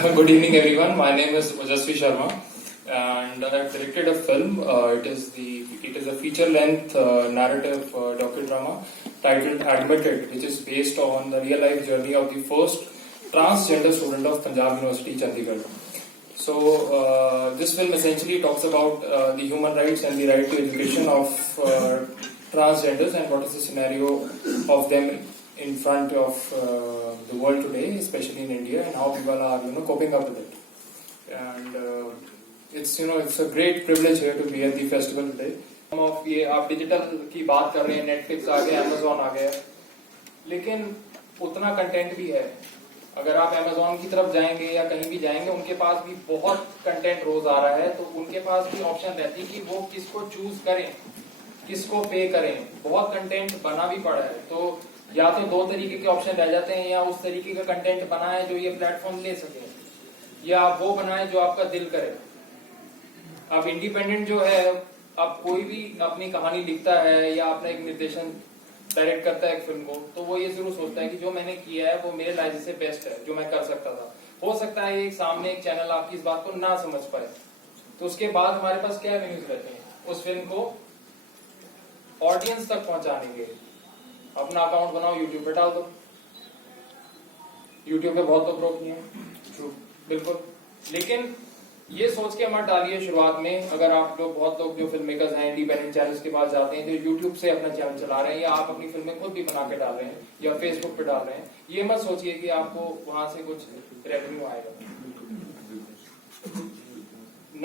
Good evening, everyone. My name is Ojasvi Sharma, and I have directed a film. It is a feature-length narrative docudrama titled "Admitted," which is based on the real-life journey of the first transgender student of Punjab University, Chandigarh. So, this film essentially talks about the human rights and the right to education of transgenders and what is the scenario of them in front of the world today, especially in India, and how people are coping up with it. And it's a great privilege here to be at the festival today. Of ये आप digital की बात कर रहे हैं, Netflix आ गया, Amazon आ गया, लेकिन उतना कंटेंट भी है. अगर आप अमेजोन की तरफ जाएंगे या कहीं भी जाएंगे, उनके पास भी बहुत कंटेंट रोज आ रहा है, तो उनके पास भी ऑप्शन रहती है कि वो किसको चूज करें, किसको पे करें. बहुत कंटेंट बना भी पड़ा है, तो या तो दो तरीके के ऑप्शन रह जाते हैं, या उस तरीके का कंटेंट बनाए जो ये प्लेटफॉर्म ले सके, या वो बनाए जो आपका दिल करे. अब इंडिपेंडेंट जो है, अब कोई भी अपनी कहानी लिखता है या अपना एक निर्देशन डायरेक्ट करता है एक फिल्म को, तो वो ये जरूर सोचता है कि जो मैंने किया है वो मेरे लाइफ से बेस्ट है, जो मैं कर सकता था. हो सकता है एक सामने एक चैनल आपकी इस बात को ना समझ पाए, तो उसके बाद हमारे पास क्या एवेन्यूज रहते हैं उस फिल्म को ऑडियंस तक पहुंचाने के. अपना अकाउंट बनाओ, यूट्यूब पे डाल दो. यूट्यूब पे बहुत लोग रोक हैं, बिल्कुल. लेकिन ये सोच के मत डालिए शुरुआत में, अगर आप लोग बहुत लोग जो फिल्म मेकर्स हैं इंडिपेंडेंट चैनल्स के पास जाते हैं जो यूट्यूब से अपना चैनल चला रहे हैं, या आप अपनी फिल्में खुद भी बना के डाल रहे हैं या फेसबुक पे डाल रहे हैं, ये मत सोचिए कि आपको वहां से कुछ रेवेन्यू आएगा.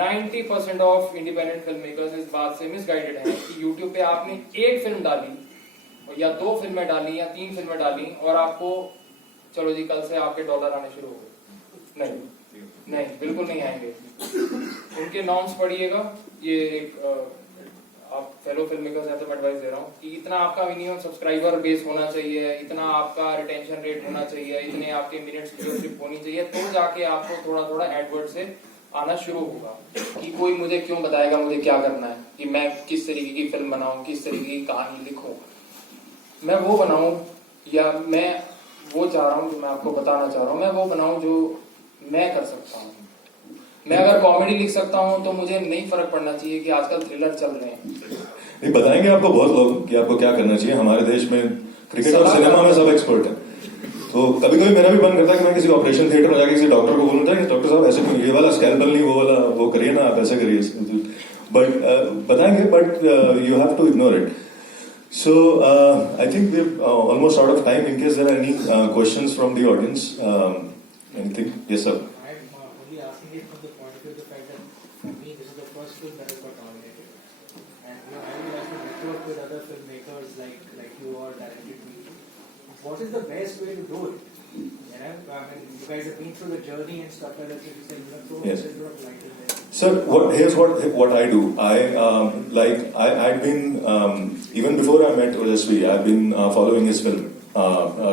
90% ऑफ इंडिपेंडेंट फिल्म मेकर्स इस बात से मिसगाइडेड हैं कि यूट्यूब पे आपने एक फिल्म डाली या दो फिल्में डाली या तीन फिल्में डाली और आपको चलो जी कल से आपके डॉलर आने शुरू हो गए. नहीं, बिल्कुल नहीं आएंगे. उनके नॉर्म्स पढ़िएगा. ये एक आप फेलो फिल्म मेकर्स हैं तो मैं एडवाइस दे रहा हूँ कि इतना आपका मिनिमम सब्सक्राइबर बेस होना चाहिए, इतना आपका रिटेंशन रेट होना चाहिए, इतने आपके मिनट्स व्यूअरशिप होनी चाहिए, तो जाके आपको थोड़ा थोड़ा एडवर्ड से आना शुरू होगा. कि कोई मुझे क्यों बताएगा मुझे क्या करना है, कि मैं किस तरीके की फिल्म बनाऊं, किस तरीके की कहानी लिखूं, मैं वो बनाऊं, या मैं वो चाह रहा हूं जो मैं आपको बताना चाह रहा हूं, मैं वो बनाऊं जो मैं कर सकता हूं. मैं अगर कॉमेडी लिख सकता हूं तो मुझे नहीं फर्क पड़ना चाहिए कि आजकल थ्रिलर चल रहे हैं. नहीं बताएंगे आपको बहुत लोग कि आपको क्या करना चाहिए. हमारे देश में क्रिकेट और सिनेमा में सब एक्सपर्ट है. तो कभी कभी मेरा भी मन करता है कि मैं किसी ऑपरेशन थिएटर में जाकर किसी डॉक्टर को बोलूंगा कि डॉक्टर साहब ऐसे क्यों, ये वाला स्कैल्पल नहीं, वो वाला वो करिए ना, आप ऐसे करिए. बट बताएंगे, but you have to ignore it. So I think we're almost out of time. In case there are any questions from the audience, anything? Yes, sir. I'm only asking it from the point of view of the fact that for me this is the first film that has got nominated, and I would like to network with other filmmakers like you or directed me. What is the best way to do it? I mean, you guys have been through the journey and stuff like that. So you have thrown a little bit of light in there. Sir, here's what I do. I've been even before I met Ojasvi, I've been following his film,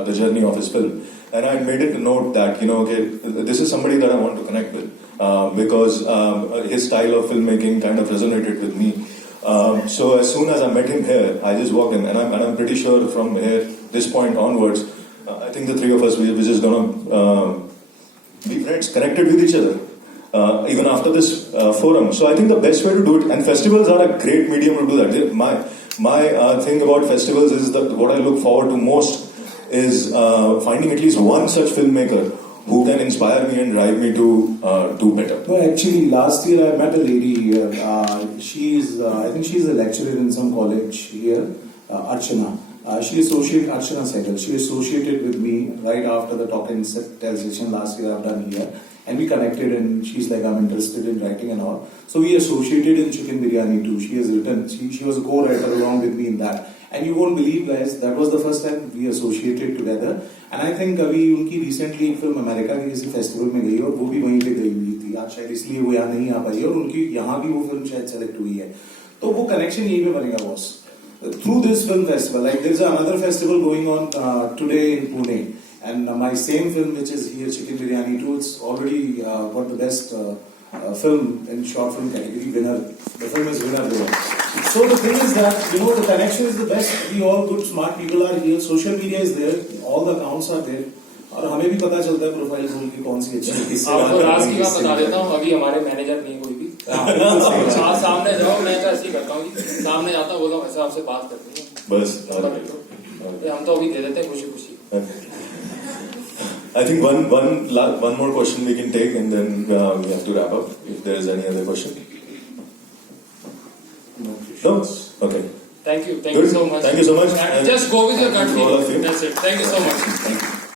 the journey of his film, and I made it a note that okay, this is somebody that I want to connect with because his style of filmmaking kind of resonated with me. So as soon as I met him here, I just walked in, and I'm pretty sure from here, this point onwards, I think the three of us we're just gonna be friends, connected with each other. Even after this forum. So I think the best way to do it, and festivals are a great medium to do that. My thing about festivals is that what I look forward to most is finding at least one such filmmaker who can inspire me and drive me to do better. No, actually, last year I met a lady here. I think she's a lecturer in some college here, Archana. She associated Archana Sehgal. She associated with me right after the talk and tell session last year I've done here. And we connected, and she's like, I'm interested in writing and all. So we associated in Chicken Biryani too. She has written, she was a co-writer along with me in that. And you won't believe, guys, that was the first time we associated together. And I think अभी उनकी recently एक film America के किसी festival में गई और वो भी वहीं पे गई हुई थी. आज शायद इसलिए वो यहाँ नहीं आ पाई और उनकी यहाँ भी वो फिल्म शायद सेलेक्ट हुई है. तो वो कनेक्शन यही पे बनेगा boss. Through this film festival, like there's another festival going on today in Pune. And my same film, which is here, Chicken Biryani 2, it's already got the best film in short film category winner. The film is winner there. So the thing is that, the connection is the best. We all good, smart people are here. Social media is there. All the accounts are there. और हमें भी पता चलता है profile खोल की कौन सी अच्छी है, किससे आपको बात राज करनी की है, बात किससे बता नहीं। देता हूँ, अभी हमारे मैनेजर नहीं कोई भी। बिल्कुल सही बात। आप सामने जाओ, मैं तो ऐसे ही करता हूँ कि सामने जाता हूँ, बोला वैसे आपसे बात करनी है, बस हम तो अभी दे देते हैं खुशी खुशी। I think one more question we can take, and then we have to wrap up. If there is any other question. No. Okay. Thank you so much. Thank you so much. And just go with your gut Thank you to all of feeling. you. That's it. Thank you so much. Thank you.